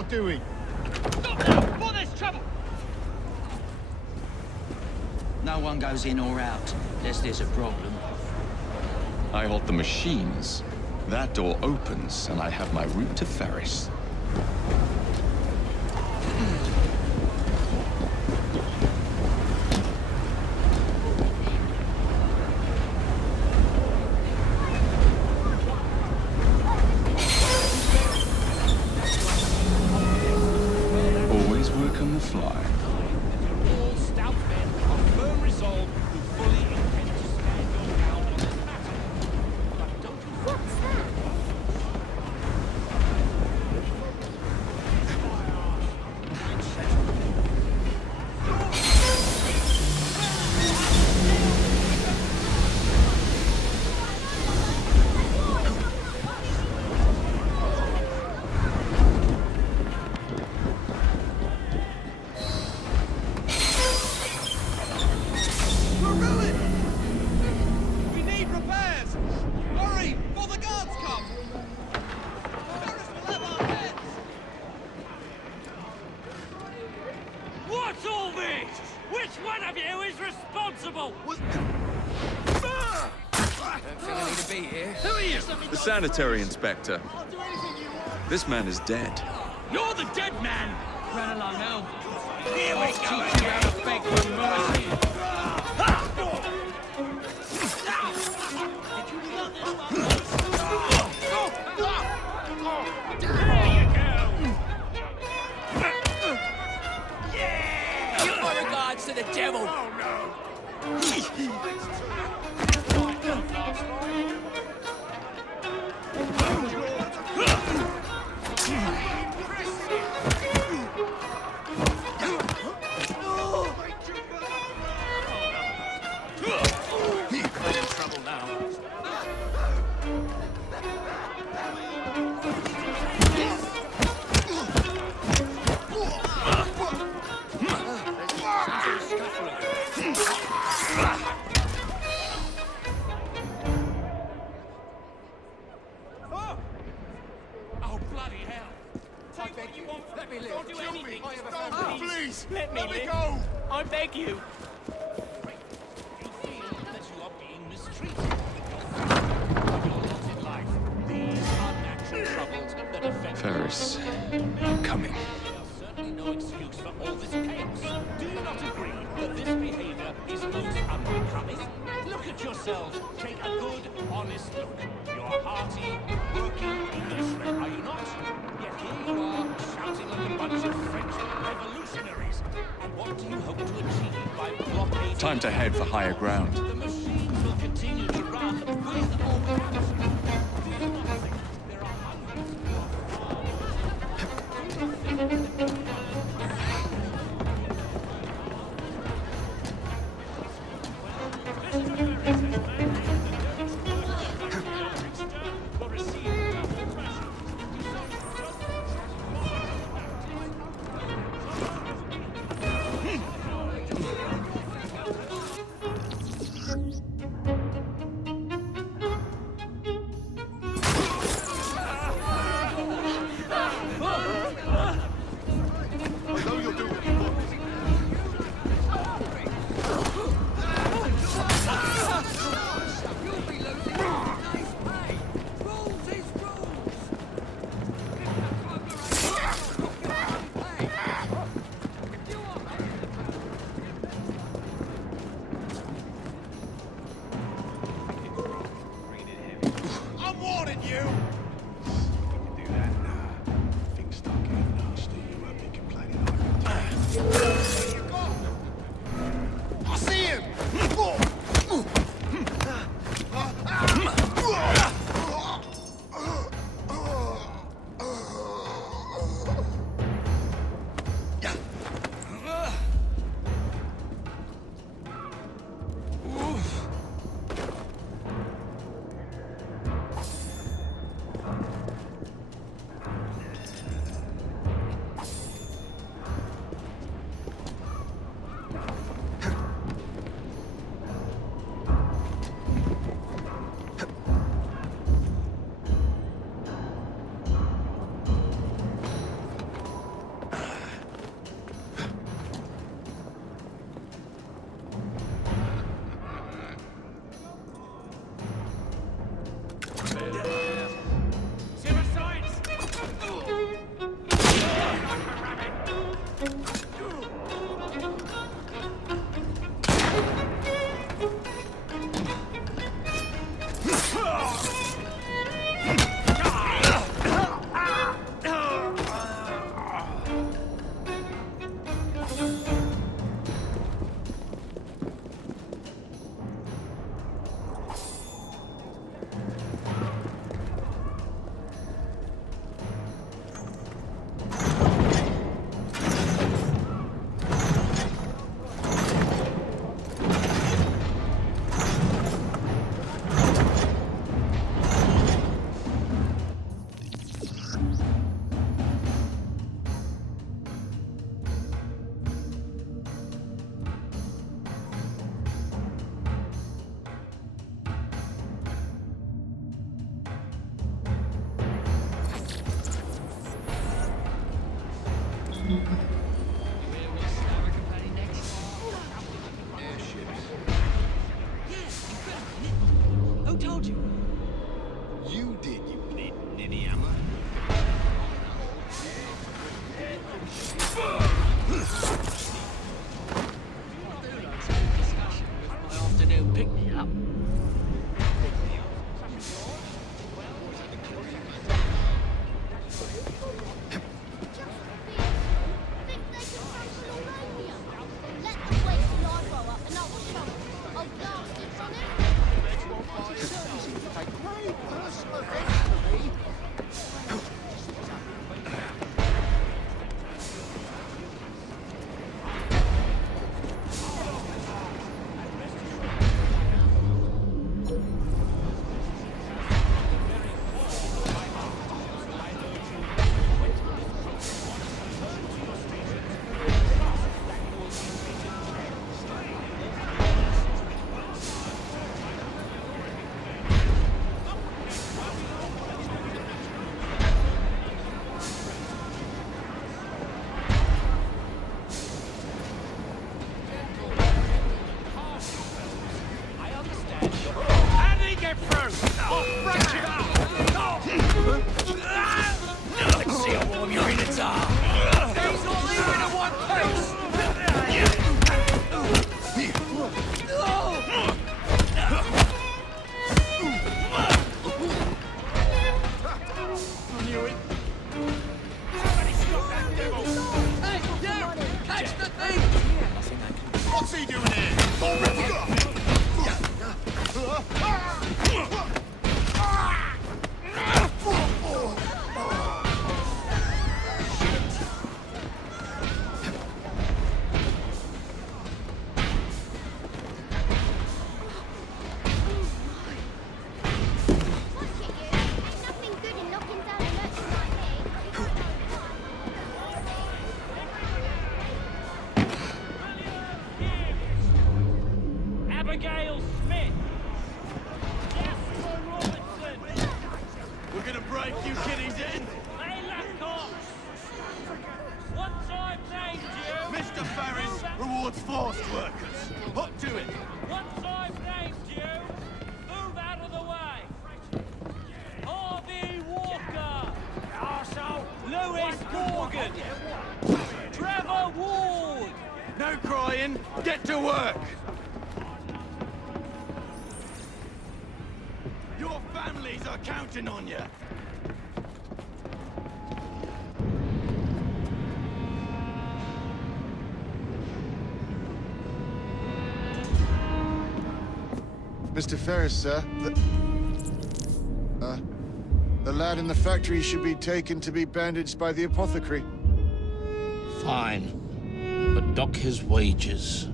you're doing. Stop now, before there's trouble! No one goes in or out, unless there's a problem. I halt the machines. That door opens, and I have my route to Ferris. Always work on the fly. All stout men of firm resolve who fully intend to stand your ground on this matter. But don't you... What's that? We need repairs! Hurry, before the guards come! Ferris will have our heads! What's all this? Which one of you is responsible? Don't think I need to be here. Who are you? The sanitary inspector. This man is dead. You're the dead man! Run along now. Here we go! Teach you how to beg for mercy! There you go! Yeah! Give my regards to the devil. Oh no! I'm in trouble now. Oh, bloody hell! Take what you want. Let me live. Don't do anything. Please, Let me live. go. I beg you. You feel that you are being mistreated with your lot in life. These are natural troubles that affect Ferris, I'm coming. There's certainly no excuse for all this chaos. Do you not agree that this behavior is most unbecoming? Look at yourselves. Take a good, honest look. You're hearty, working Englishmen, are you not? Yet here you are, shouting like a bunch of French revolutionaries. And what do you hope to achieve by blockading? Time to head for higher ground. The machines will continue to run with or without you. Do you not think there are hundreds Who told you? You did, you nitty hammer. My afternoon pick-me-up. What's he doing here? Abigail Smith. Jasper Robertson. We're gonna break you kiddies in. Layla Cox. Once I've named you. Mr. Ferris rewards forced workers. Hop to it. Once I've named you, move out of the way. Harvey Walker. Arsehole. Lewis Morgan. Trevor Ward. No crying. Get to work. Your families are counting on you. Mr. Ferris, sir, the lad in the factory should be taken to be bandaged by the apothecary. Fine. But dock his wages.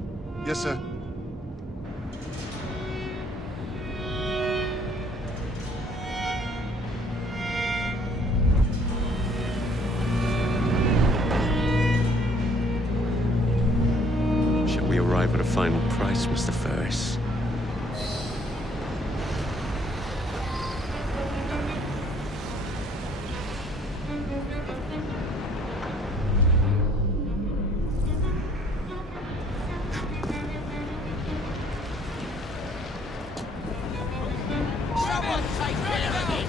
Yes, sir. Shall we arrive at a final price, Mr. Ferris? Someone take care of it!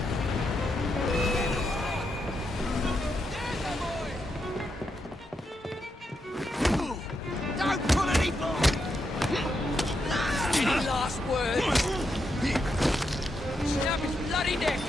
Don't pull any more! Any last words? Stab his bloody neck!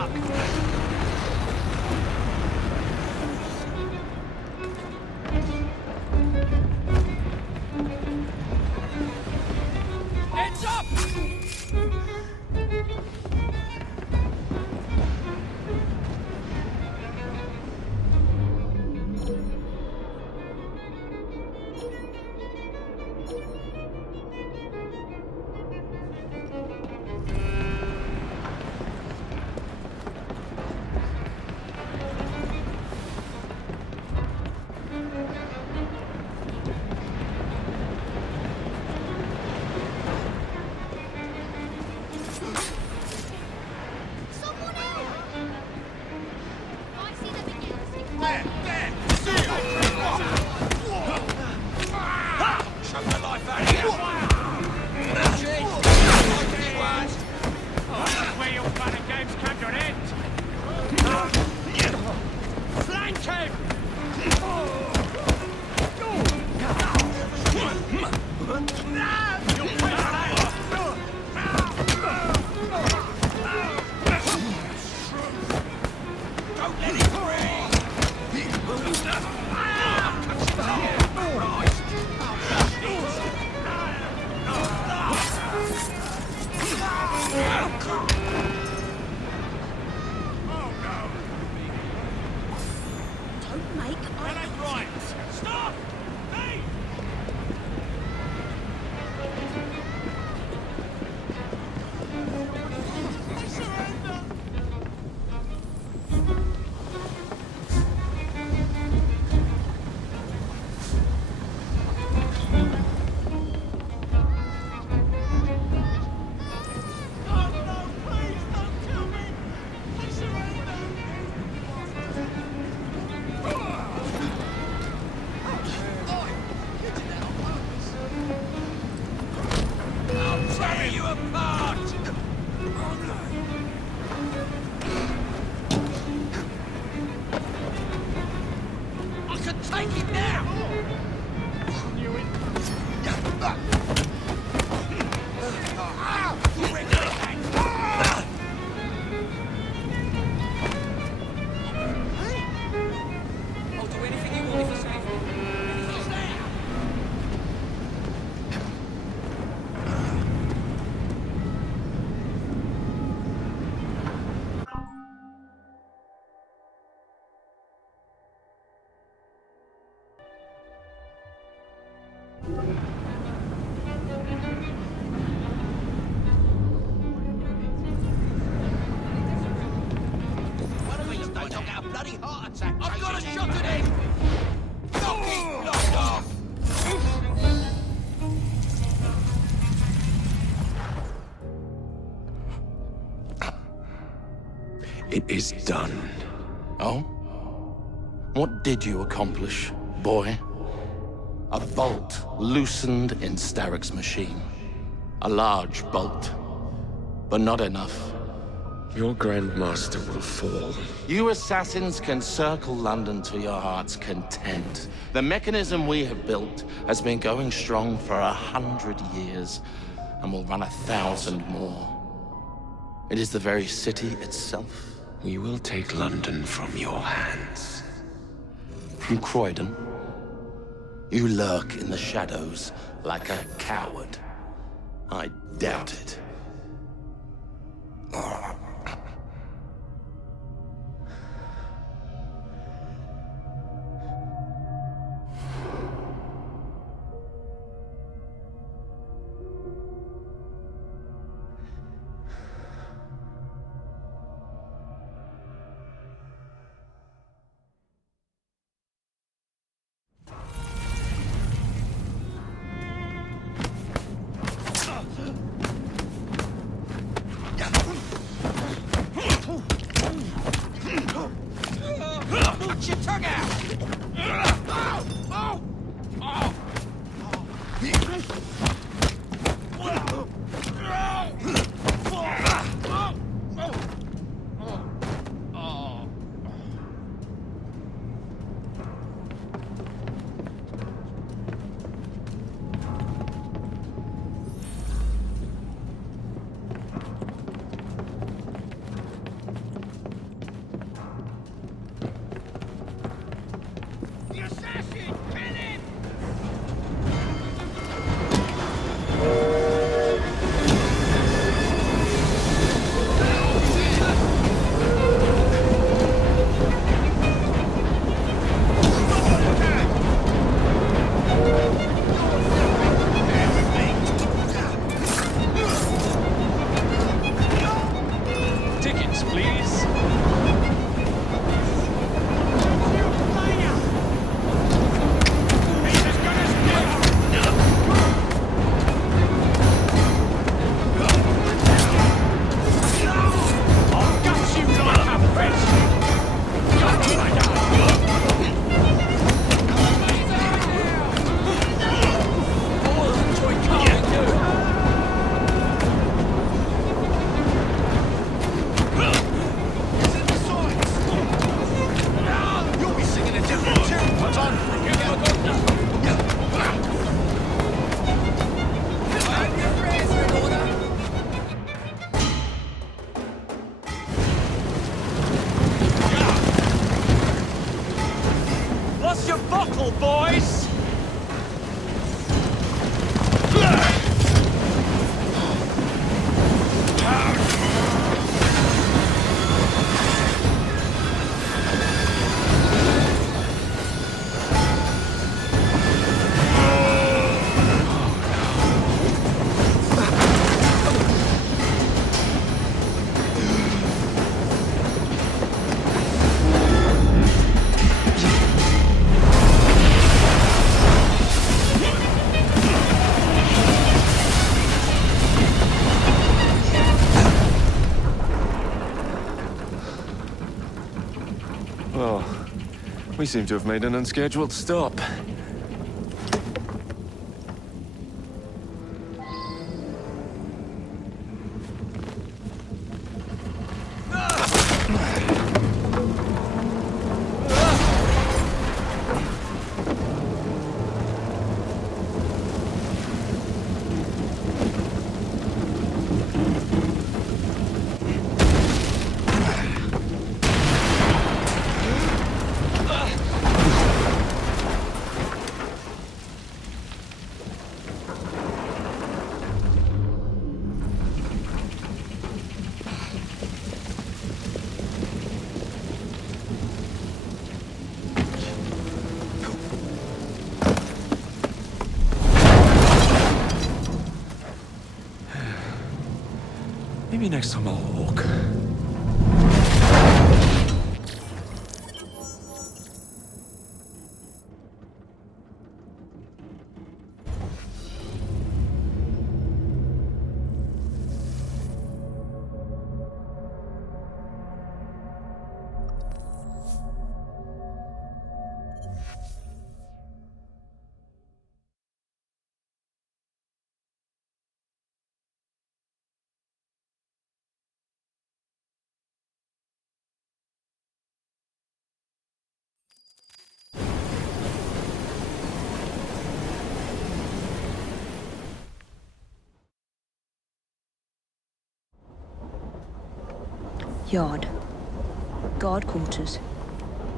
luck. Heads up! Someone else! I see them again. Choke the life out of you! Where your fun and games come to an end! Flank him! Don't let it Don't make eye That ain't right! Stop! Hey! tear you apart! I can take him now! I'll do anything you want if you save me. He's there! One of these days I'll get a bloody heart attack. I've got a shot at him! Knock it knocked off! It is done. Oh? What did you accomplish, boy? A bolt loosened in Starrick's machine. A large bolt, but not enough. Your Grandmaster will fall. You assassins can circle London to your heart's content. The mechanism we have built has been going strong for 100 years and will run 1,000 more. It is the very city itself. We will take London from your hands. From Croydon, you lurk in the shadows like a coward. I doubt it. battle, boys! Oh, we seem to have made an unscheduled stop. Maybe next time I'll walk. Yard. Guard quarters.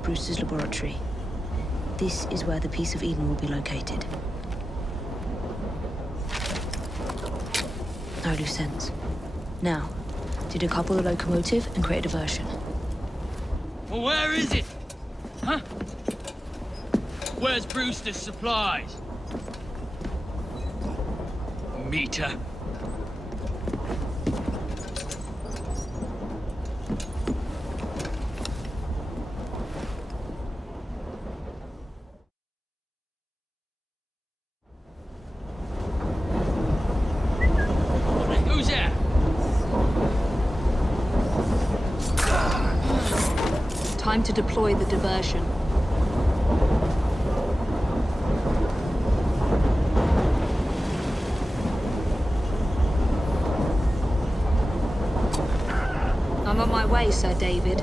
Brewster's laboratory. This is where the piece of Eden will be located. No loose ends. Now, to decouple the locomotive and create a diversion. Well, where is it? Huh? Where's Brewster's supplies? Meter. Who's there? Time to deploy the diversion. I'm on my way, Sir David.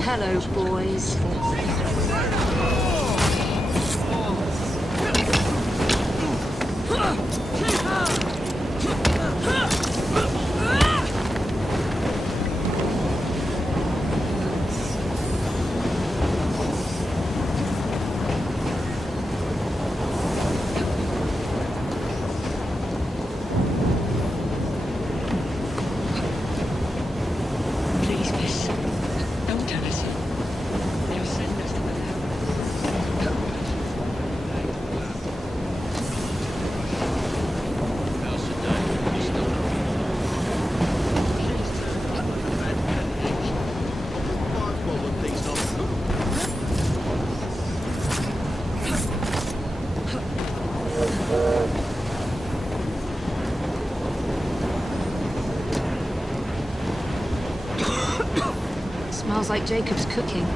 Hello, boys. Please, miss. Don't tell us. They'll send us to the Smells like Jacob's cooking.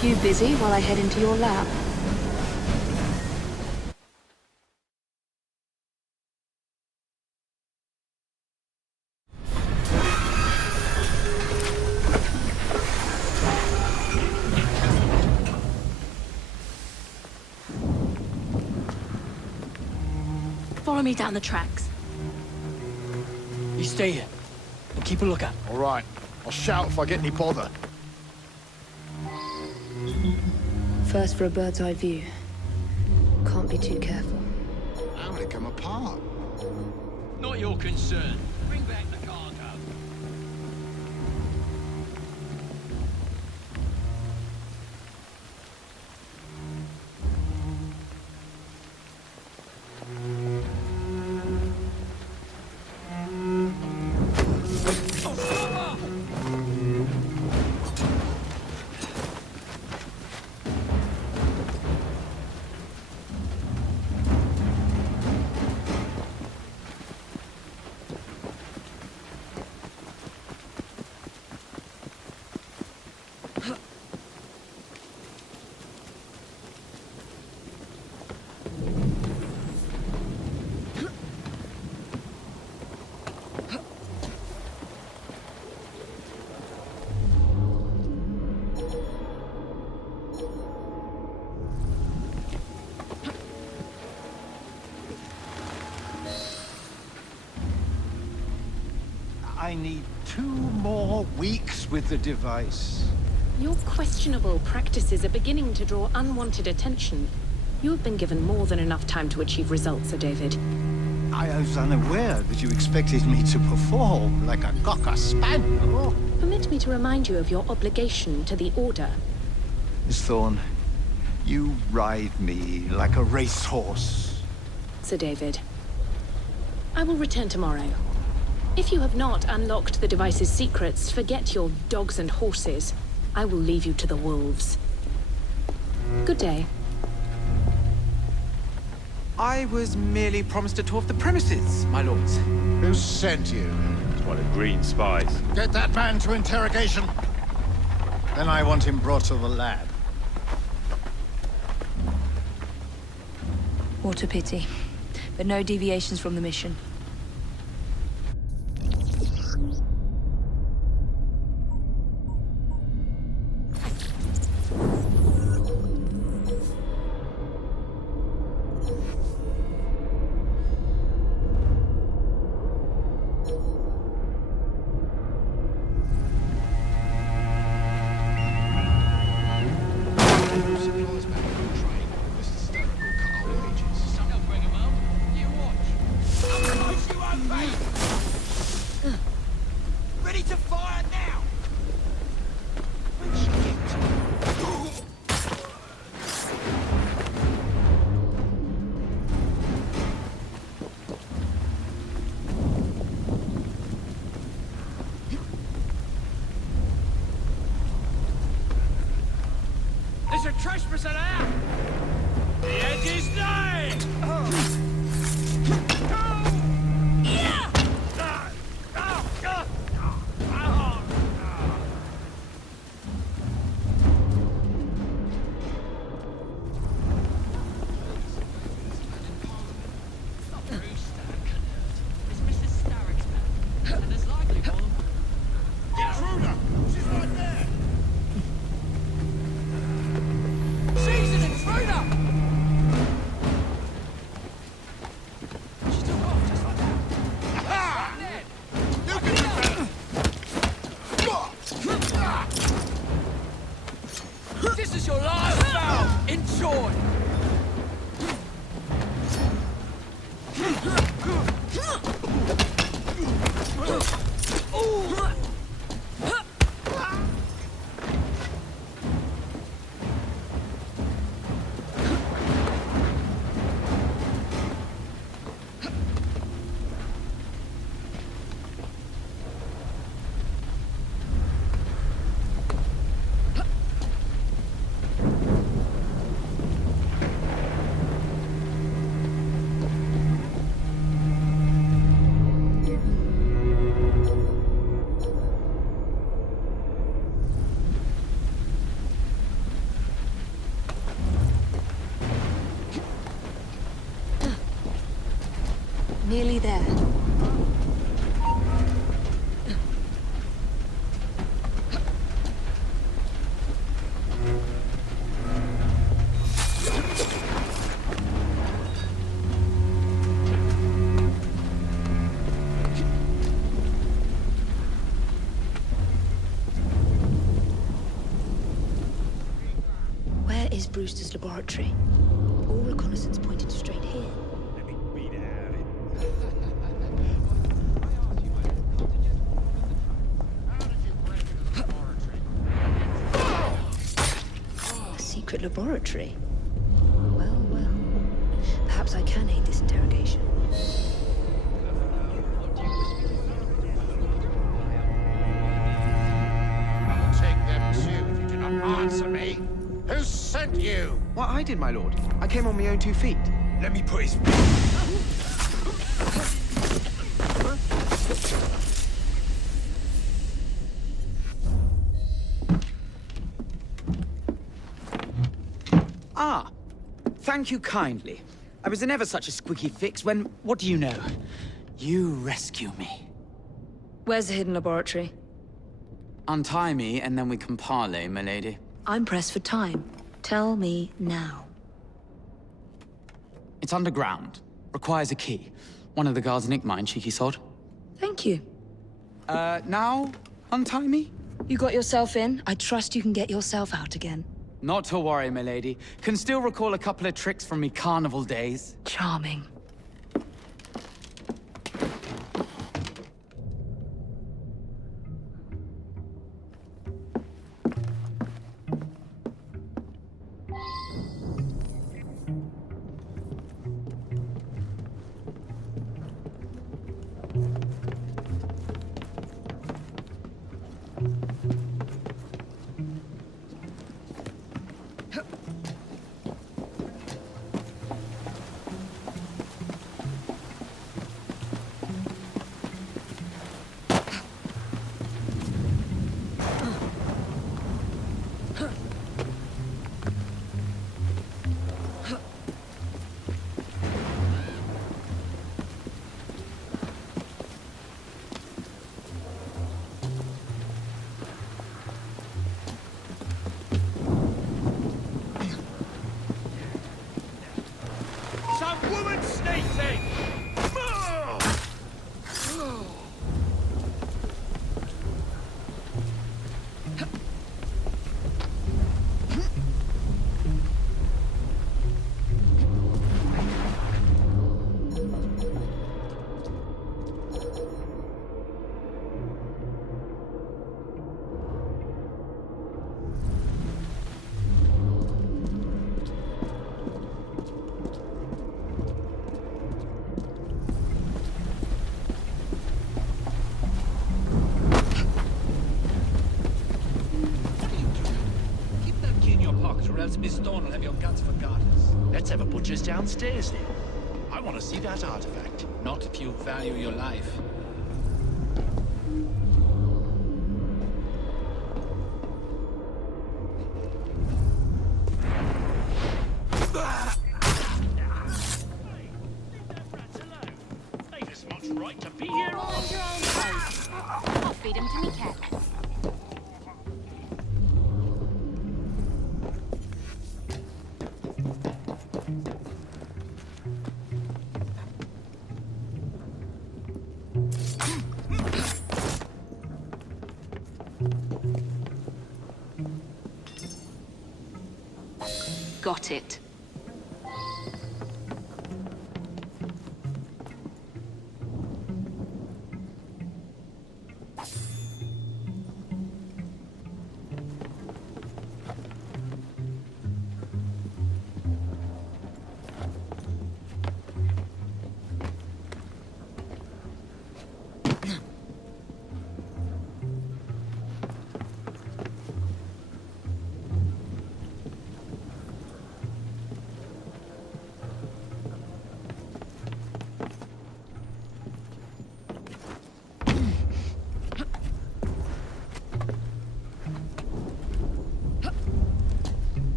Keep you busy while I head into your lab. Follow me down the tracks. You stay here. And keep a lookout. All right. I'll shout if I get any bother. First for a bird's eye view. Can't be too careful. How did it come apart? Not your concern. Bring back the cargo. I need 2 more weeks with the device. Your questionable practices are beginning to draw unwanted attention. You have been given more than enough time to achieve results, Sir David. I was unaware that you expected me to perform like a cocker spaniel. Permit me to remind you of your obligation to the Order. Miss Thorne, you ride me like a racehorse. Sir David. I will return tomorrow. If you have not unlocked the device's secrets, forget your dogs and horses. I will leave you to the wolves. Good day. I was merely promised a tour of the premises, my lords. Who sent you? It's one of Green's spies. Get that man to interrogation. Then I want him brought to the lab. What a pity. But no deviations from the mission. Supplies back on train. This hysterical cut old ages. I'll bring him home. You watch. I'll close you open! Ready to fire now! Where'd she get to? There's a trespasser out! The edge is dying! Yeah! Get through her! She's right there! Season and Nearly there. Where is Brewster's laboratory? All reconnaissance pointed straight here. Let me beat it out of it. A secret laboratory? Well, well. Perhaps I can aid this interrogation. I'll take them too if you do not answer me. Who sent you? Why, I did, my lord. I came on my own 2 feet. Let me put his... Ah, thank you kindly. I was in ever such a squeaky fix when, what do you know? You rescue me. Where's the hidden laboratory? Untie me, and then we can parley, my lady. I'm pressed for time. Tell me now. It's underground. Requires a key. One of the guards nicked mine, cheeky sod. Thank you. Now? Untie me? You got yourself in. I trust you can get yourself out again. Not to worry, my lady. Can still recall a couple of tricks from me carnival days. Charming. Some woman sneaking! Miss Dawn will have your guts for garters. Let's have a butcher's downstairs then. I want to see that artifact. Not if you value your life. They've as much right to be here. Mind your own place. I'll feed him to me cat. Got it.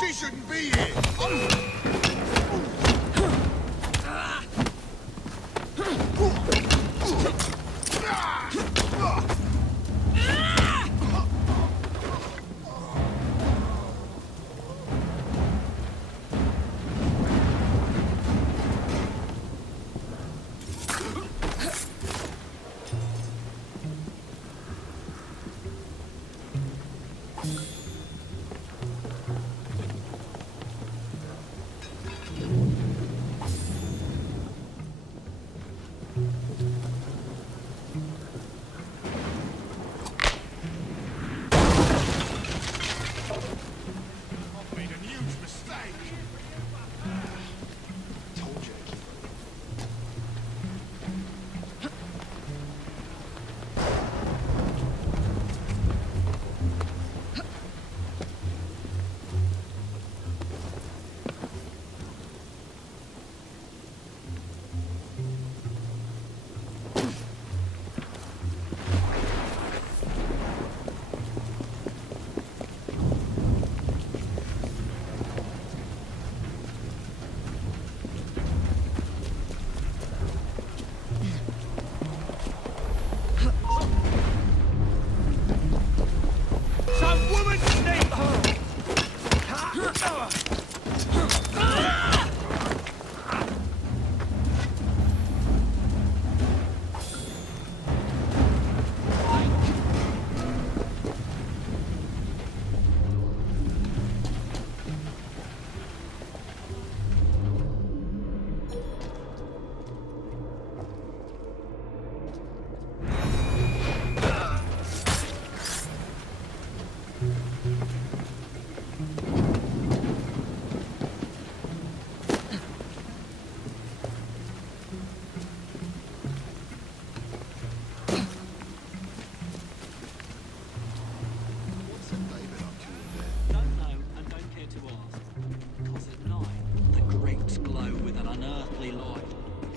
She shouldn't be here!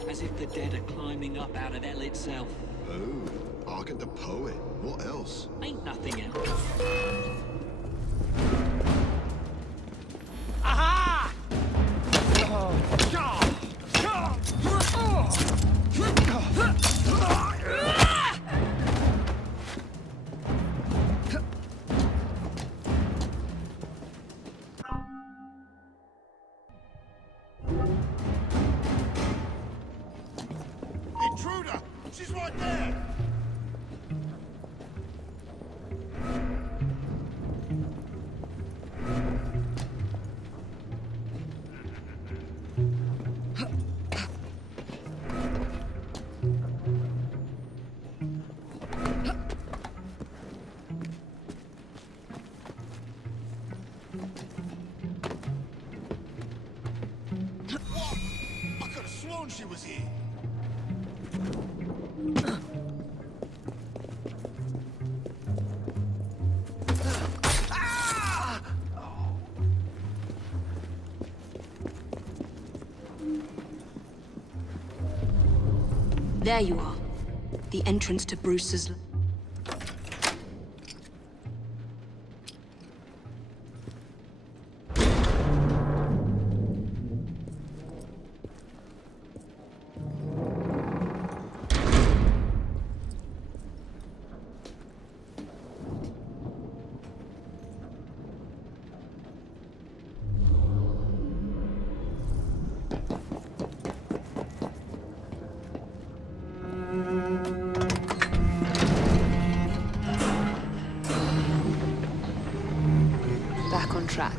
As if the dead are climbing up out of hell itself. Oh, Argent the poet. What else? Ain't nothing else. Aha! Intruder! She's right there! What? I could have sworn she was here. There you are. The entrance to Bruce's... Back on track.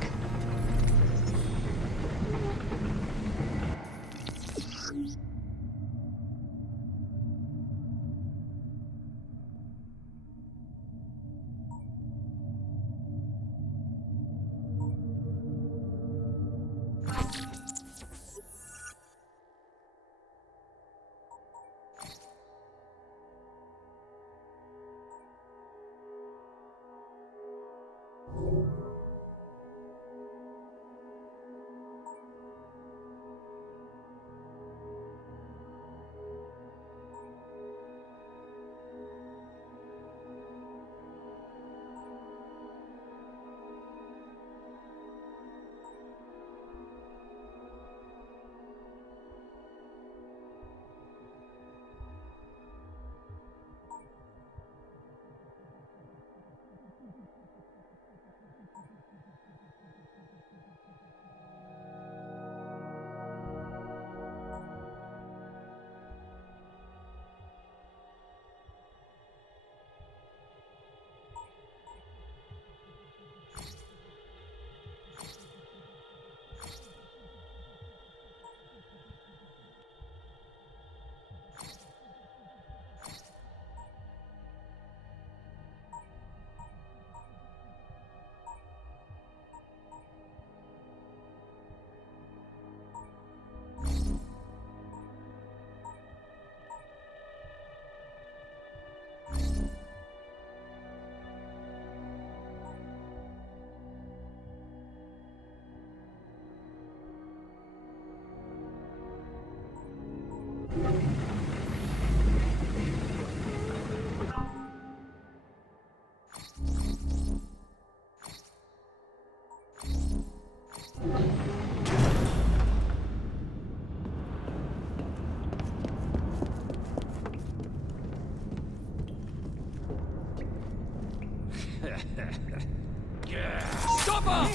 Stop her!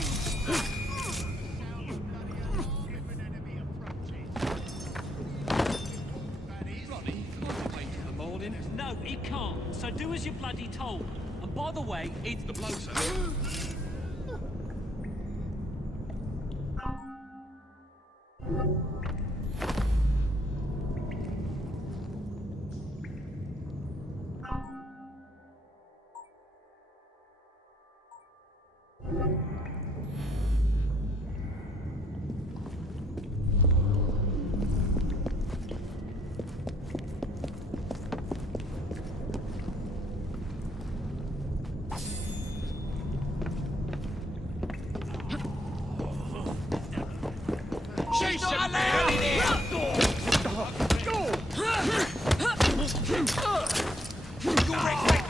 No, he can't. So do as you're bloody told. And by the way, it's the bloke, sir. She's not allowed in here! You'll regret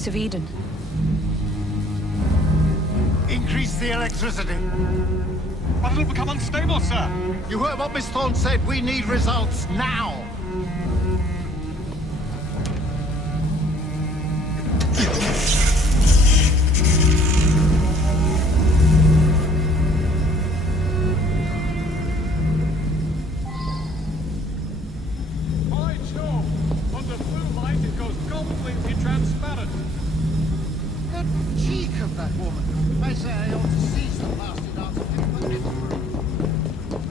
piece of Eden. Increase the electricity. But it'll become unstable, sir. You heard what Miss Thorne said. We need results now. By Jove! Under blue light, it goes completely transparent. The cheek of that woman. I say I ought to seize the blasted artifact, but it's proof.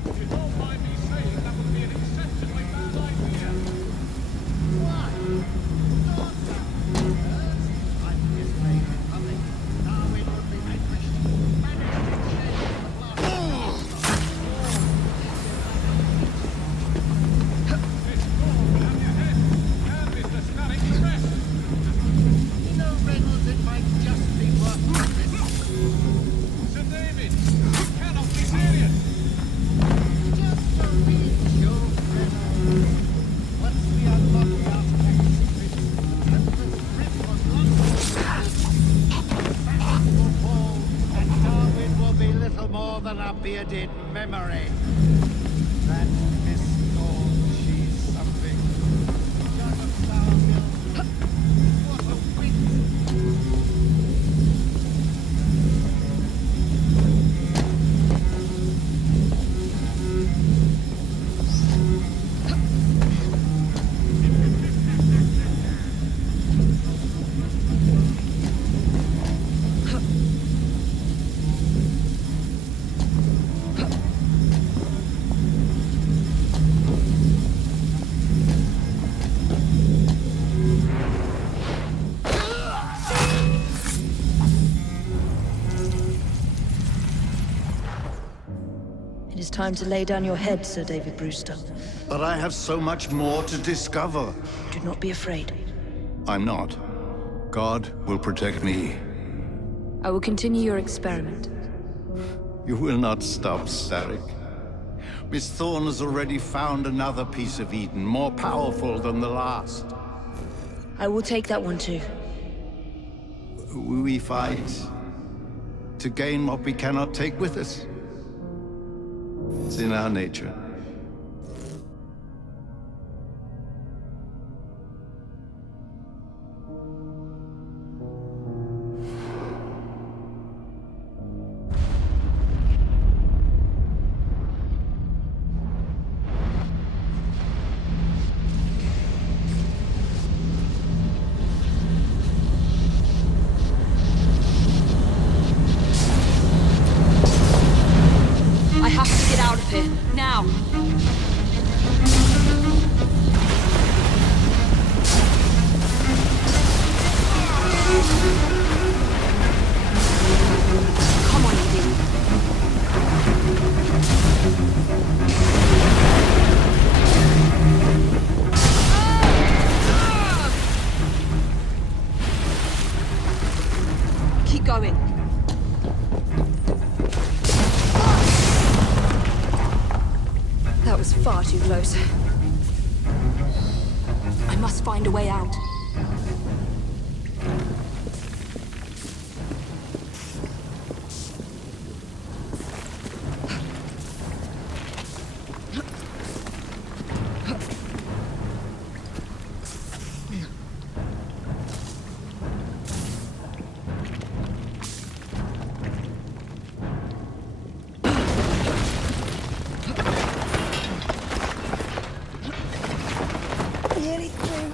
If you don't mind me saying, that would be an exceptionally bad idea. Why? Don't doubt. I'm his lady in public. Now it would be vanquished. Banished in shame to the blasted Miss Thorne, have your head. And Mr. Static to rest. You know, Reynolds, it might just be worth this. Sir David, you cannot be serious. Just don't be a joke, Reynolds. Once we unlock the artifact secret, and the grip was lost, the fashion will fall, and Darwin will be little more than a bearded memory. That Miss Thorne, she's something. Doesn't sound ill. What a wit! It is time to lay down your head, Sir David Brewster. But I have so much more to discover. Do not be afraid. I'm not. God will protect me. I will continue your experiment. You will not stop, Starrick. Miss Thorne has already found another piece of Eden, more powerful than the last. I will take that one too. We fight to gain what we cannot take with us. It's in our nature. I have to get out of here, now! Come on, Edie. Keep going. That was far too close. I must find a way out. Nearly through.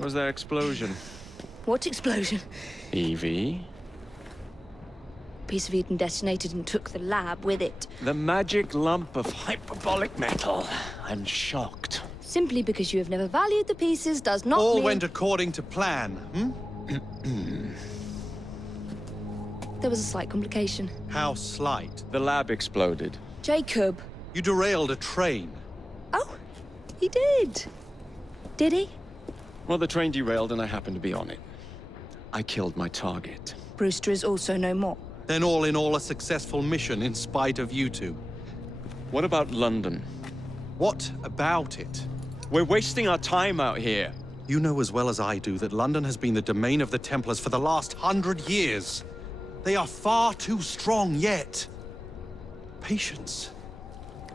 Was there explosion? What explosion? Evie? Piece of Eden detonated and took the lab with it. The magic lump of hyperbolic metal. I'm shocked. Simply because you have never valued the pieces does not All mean... went according to plan, There was a slight complication. How slight? The lab exploded. Jacob. You derailed a train. Oh, he did. Did he? Well, the train derailed and I happened to be on it. I killed my target. Brewster is also no more. Then all in all, a successful mission in spite of you two. What about London? What about it? We're wasting our time out here. You know as well as I do that London has been the domain of the Templars for the last 100 years. They are far too strong yet. Patience.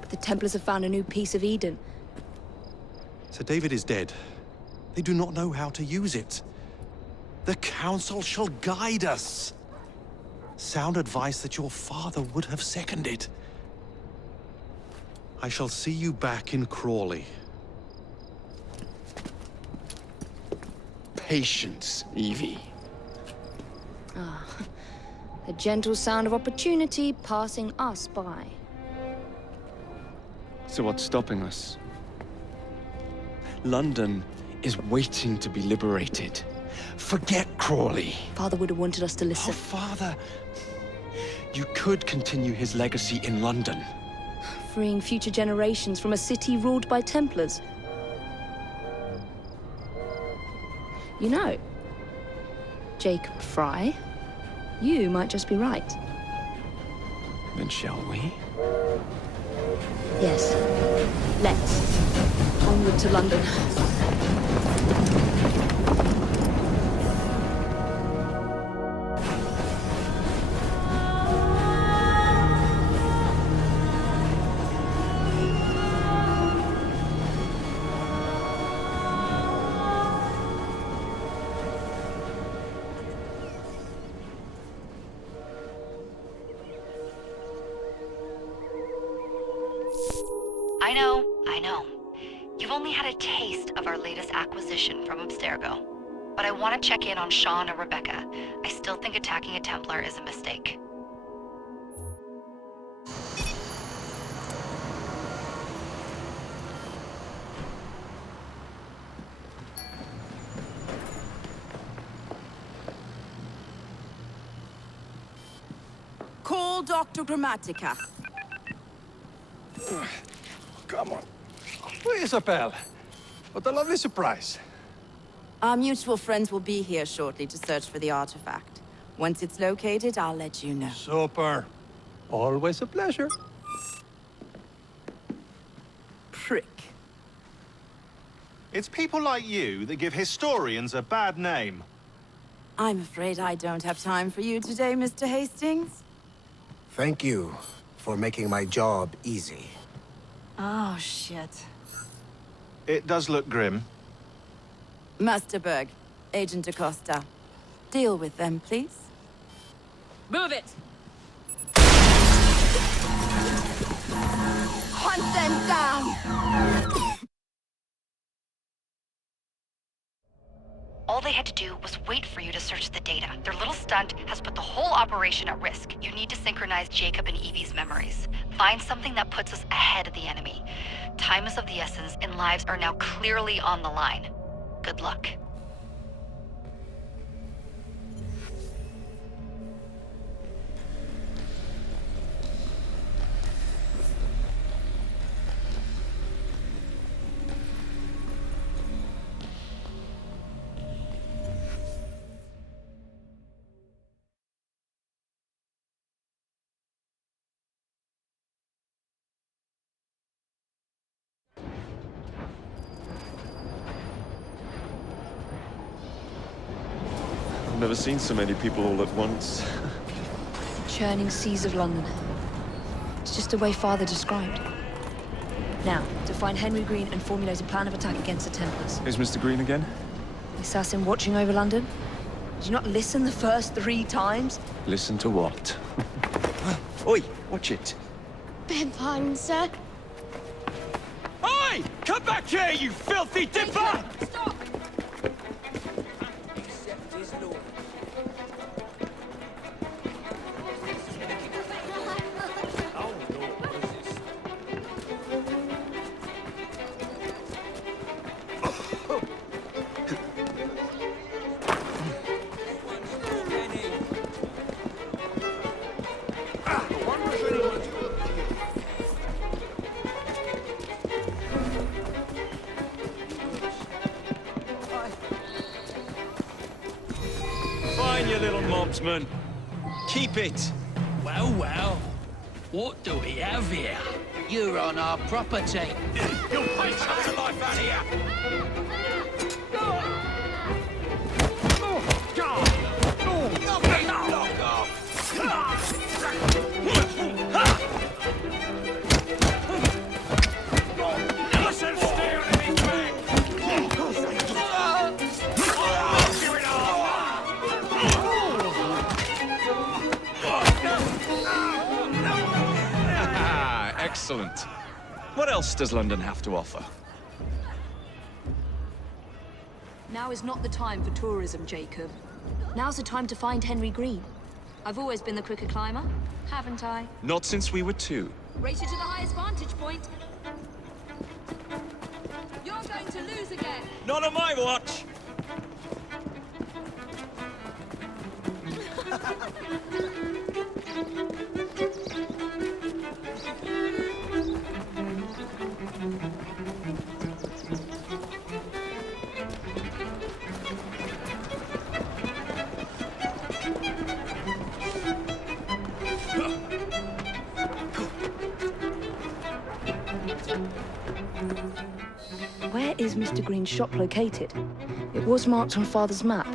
The Templars have found a new piece of Eden. Sir David is dead. They do not know how to use it. The Council shall guide us. Sound advice that your father would have seconded. I shall see you back in Crawley. Patience, Evie. Ah, the gentle sound of opportunity passing us by. So what's stopping us? London is waiting to be liberated. Forget Crawley. Father would have wanted us to listen. Oh, Father. You could continue his legacy in London. Freeing future generations from a city ruled by Templars. You know, Jacob Fry, you might just be right. Then shall we? Yes. Let's. Onward to London. I know. You've only had a taste of our latest acquisition from Abstergo. But I want to check in on Sean and Rebecca. I still think attacking a Templar is a mistake. Call Dr. Grammatica. Come on. Isabel. What a lovely surprise. Our mutual friends will be here shortly to search for the artifact. Once it's located, I'll let you know. Super. Always a pleasure. Prick. It's people like you that give historians a bad name. I'm afraid I don't have time for you today, Mr. Hastings. Thank you for making my job easy. Oh, shit. It does look grim. Master Berg, Agent Acosta. Deal with them, please. Move it! Hunt them down! All they had to do was wait for you to search the data. Their little stunt has put the whole operation at risk. You need to synchronize Jacob and Evie's memories. Find something that puts us ahead of the enemy. Time is of the essence, and lives are now clearly on the line. Good luck. I've never seen so many people all at once. Churning seas of London. It's just the way Father described. Now, to find Henry Green and formulate a plan of attack against the Templars. Is Mr. Green again? The assassin watching over London? Did you not listen the first 3 times? Listen to what? Oi, watch it. Beg pardon, sir. Oi! Come back here, you filthy dipper! Stop! policeman. Keep it. Well, well. What do we have here? You're on our property. You'll pay chance of life out here! Knock off! Listen, stare at me, Greg! Excellent. What else does London have to offer? Now is not the time for tourism, Jacob. Now's the time to find Henry Green. I've always been the quicker climber, haven't I? Not since we were 2. Race you to the highest vantage point. You're going to lose again. Not on my watch. Where is Mr. Green's shop located? It was marked on Father's map.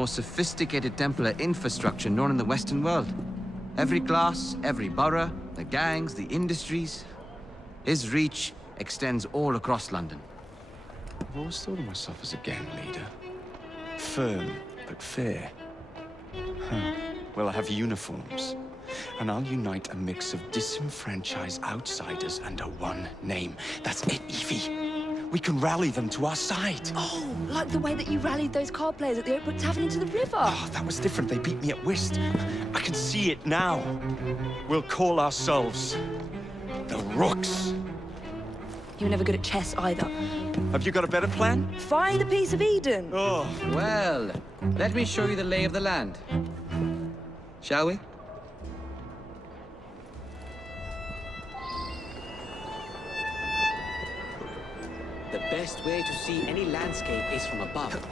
More sophisticated Templar infrastructure known in the Western world. Every class, every borough, the gangs, the industries. His reach extends all across London. I've always thought of myself as a gang leader. Firm, but fair. Huh. Well, I have uniforms. And I'll unite a mix of disenfranchised outsiders under one name. That's it, Evie. We can rally them to our side. Oh, like the way that you rallied those card players at the Oakwood Tavern into the river. Oh, that was different. They beat me at whist. I can see it now. We'll call ourselves the Rooks. You were never good at chess either. Have you got a better plan? Find a piece of Eden. Oh. Well, let me show you the lay of the land. Shall we? The best way to see any landscape is from above.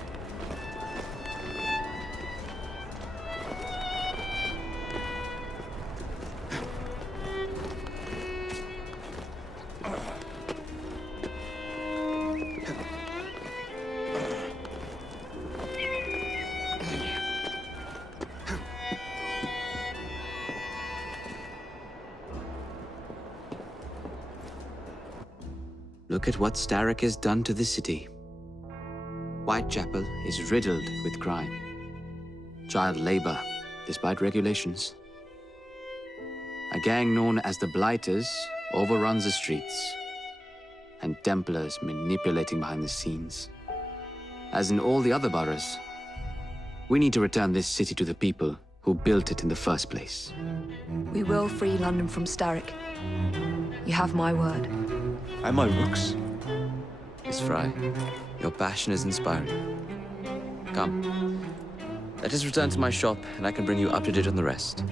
Look at what Starrick has done to the city. Whitechapel is riddled with crime. Child labor, despite regulations. A gang known as the Blighters overruns the streets, and Templars manipulating behind the scenes. As in all the other boroughs, we need to return this city to the people who built it in the first place. We will free London from Starrick. You have my word. Am I Rooks? Miss Fry, your passion is inspiring. Come, let us return to my shop, and I can bring you up to date on the rest.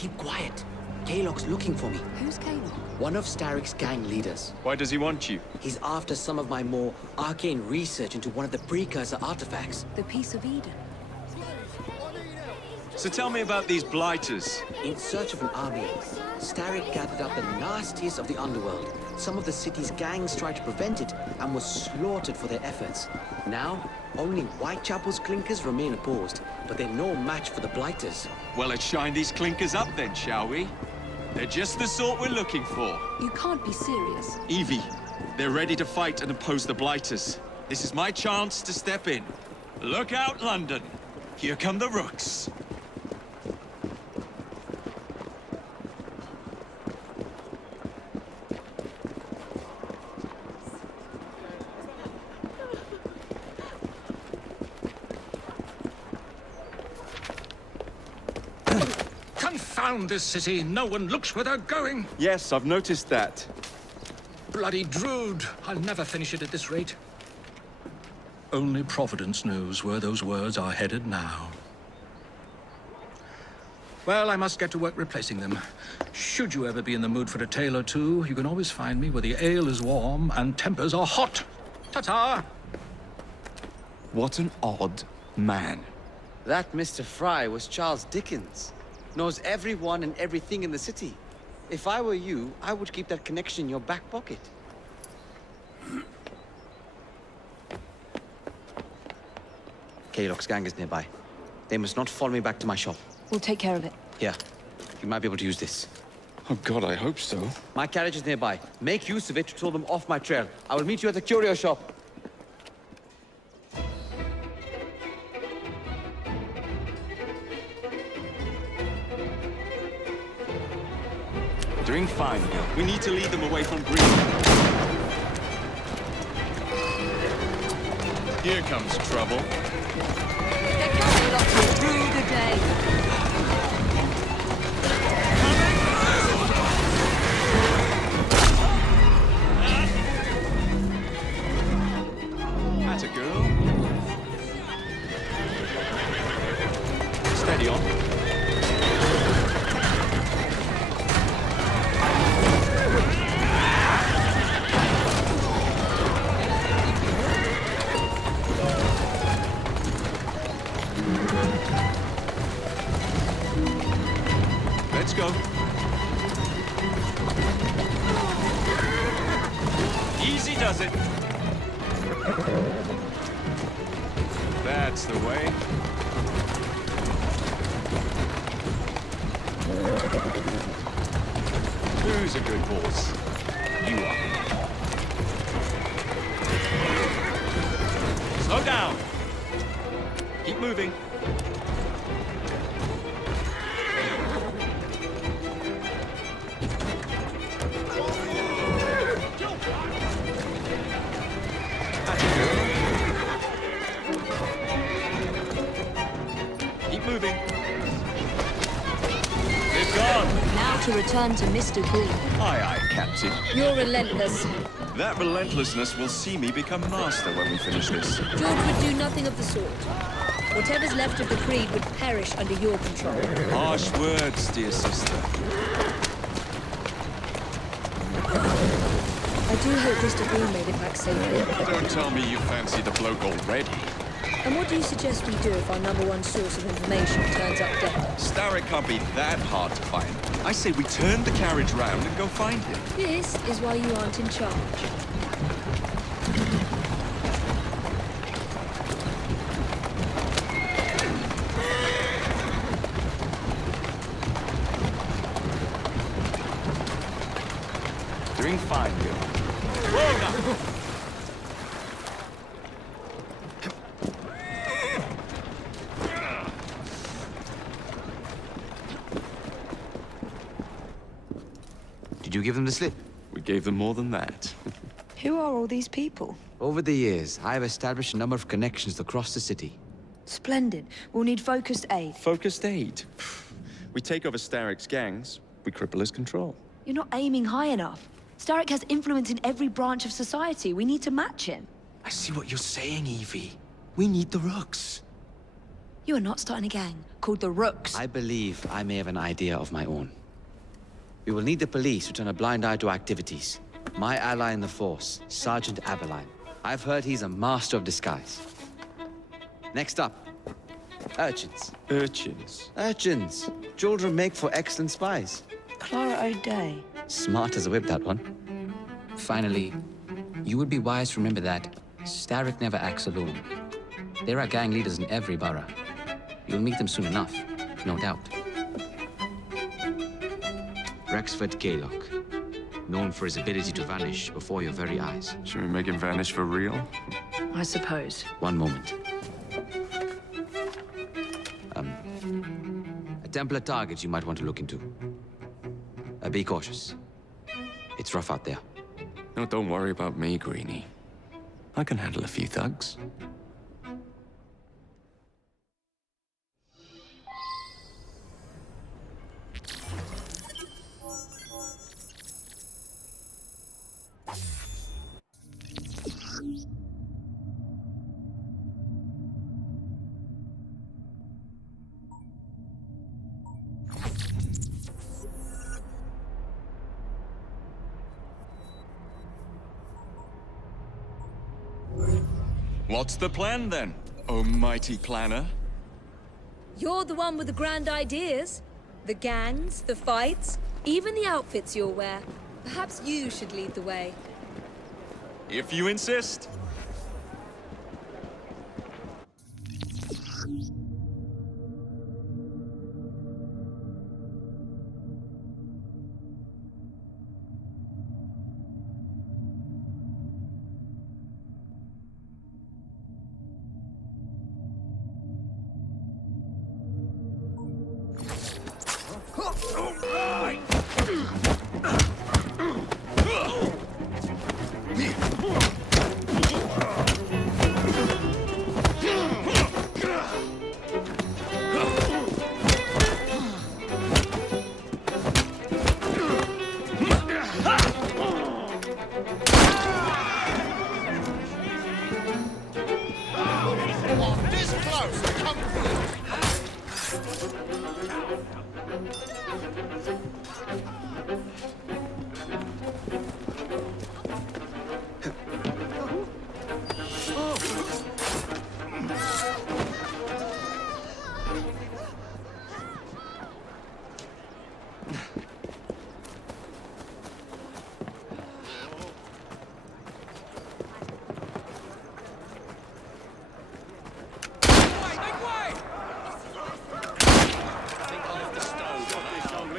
Keep quiet. Kalok's looking for me. Who's Kalok? One of Starrick's gang leaders. Why does he want you? He's after some of my more arcane research into one of the precursor artifacts. The Piece of Eden. So tell me about these blighters. In search of an army, Starrick gathered up the nastiest of the underworld. Some of the city's gangs tried to prevent it and were slaughtered for their efforts. Now, only Whitechapel's clinkers remain opposed, but they're no match for the blighters. Well, let's shine these clinkers up then, shall we? They're just the sort we're looking for. You can't be serious. Evie, they're ready to fight and oppose the blighters. This is my chance to step in. Look out, London. Here come the rooks. Confound this city! No one looks where they're going! Yes, I've noticed that. Bloody Drood! I'll never finish it at this rate. Only Providence knows where those words are headed now. Well, I must get to work replacing them. Should you ever be in the mood for a tale or two, you can always find me where the ale is warm and tempers are hot. Ta-ta! What an odd man. That Mr. Fry was Charles Dickens. Knows everyone and everything in the city. If I were you, I would keep that connection in your back pocket. Kalok's gang is nearby. They must not follow me back to my shop. We'll take care of it. Here, you might be able to use this. Oh God, I hope so. My carriage is nearby. Make use of it to throw them off my trail. I will meet you at the curio shop. Doing fine. We need to lead them away from Green. Here comes trouble. Get Kalok to rule the day. That's a girl. Steady on. Let's go. Easy does it. That's the way. Who's a good horse? You are. Slow down. Keep moving. Keep moving. They've gone. Now to return to Mr. Green. Aye, aye, Captain. You're relentless. That relentlessness will see me become master when we finish this. George would do nothing of the sort. Whatever's left of the Creed would perish under your control. Harsh words, dear sister. I do hope Mr. Green made it back safely. Don't tell me you fancy the bloke already. And what do you suggest we do if our #1 source of information turns up dead? Starrick can't be that hard to find. I say we turn the carriage round and go find him. This is why you aren't in charge. Doing fine, Bill. Whoa, now. Did you give them the slip? We gave them more than that. Who are all these people? Over the years, I have established a number of connections across the city. Splendid. We'll need focused aid. Focused aid. We take over Starrick's gangs, we cripple his control. You're not aiming high enough. Starrick has influence in every branch of society. We need to match him. I see what you're saying, Evie. We need the rooks. You are not starting a gang called the Rooks. I believe I may have an idea of my own. We will need the police to turn a blind eye to activities. My ally in the force, Sergeant Aberline. I've heard he's a master of disguise. Next up, urchins. Urchins? Urchins. Children make for excellent spies. Clara O'Day. Smart as a whip, that one. Finally, you would be wise to remember that Starrick never acts alone. There are gang leaders in every borough. You'll meet them soon enough, no doubt. Rexford Gaylock, known for his ability to vanish before your very eyes. Should we make him vanish for real? I suppose. One moment. A Templar target you might want to look into. Be cautious. It's rough out there. No, don't worry about me, Greenie. I can handle a few thugs. What's the plan then, oh mighty planner? You're the one with the grand ideas. The gangs, the fights, even the outfits you'll wear. Perhaps you should lead the way. If you insist. This close to come through.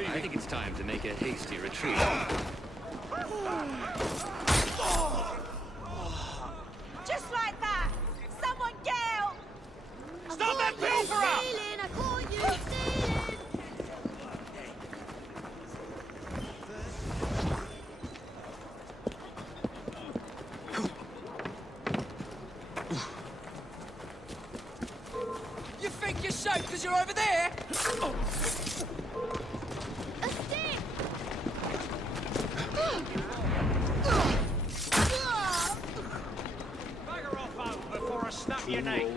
I think it's time to make a hasty retreat. Just like that! Someone get out! Stop that pilferer! Stealing! I caught you stealing! You think you're safe because you're over there? A stick! Bugger off home before I snap your neck.